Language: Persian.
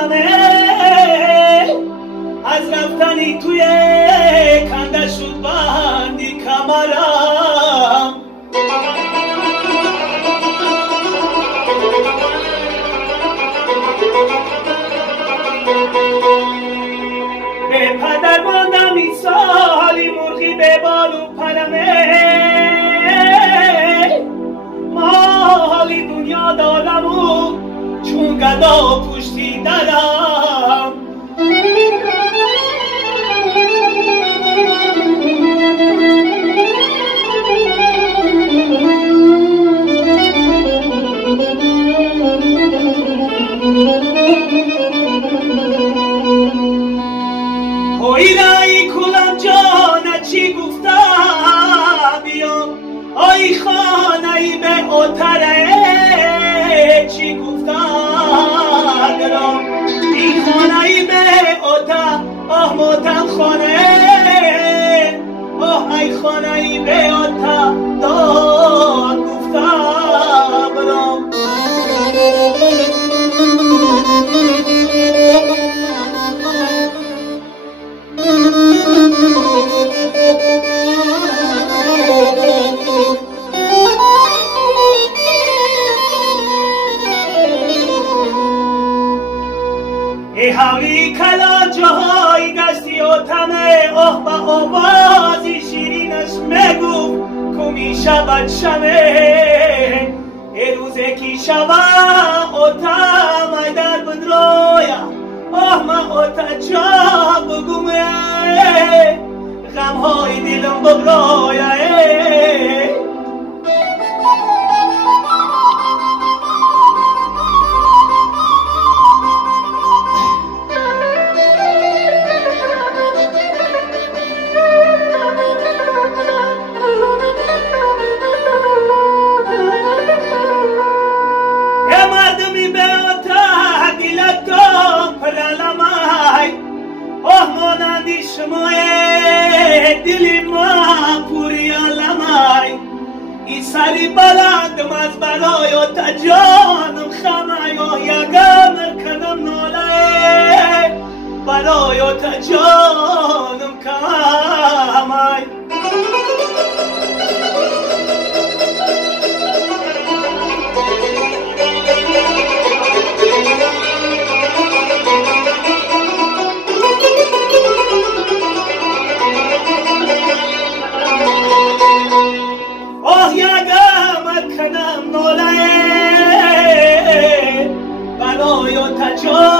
همه از رفتنی توی کنده شد بندی کمرم. به پدر ماندم این سالی مرغی به بال و پرمه، مالی دنیا دارم و چون گدا پشتی درم. هویرایی کلم جانه چی گفتم بیام، آی خانه‌ای به اتره چی گفتم دلم، این خانه‌ای به اتر آه موتن خانه، آه ای خانه‌ای به اتر داد گفتم دلم. ای حالی کلا جاهای گشتی و تمه، آه با آوازی شیرینش مگو کمی شود شمه، ای روزه کی شود اوتم ای در بدرویا، آه ما اوتا جا بگومه غمهای دلم ببرایا. دلی ما پوری علمای ای سری بلندم از برای تا جانم خمای، یگم کنم ناله برای تا جانم کمای. کنم ناله برای تا جان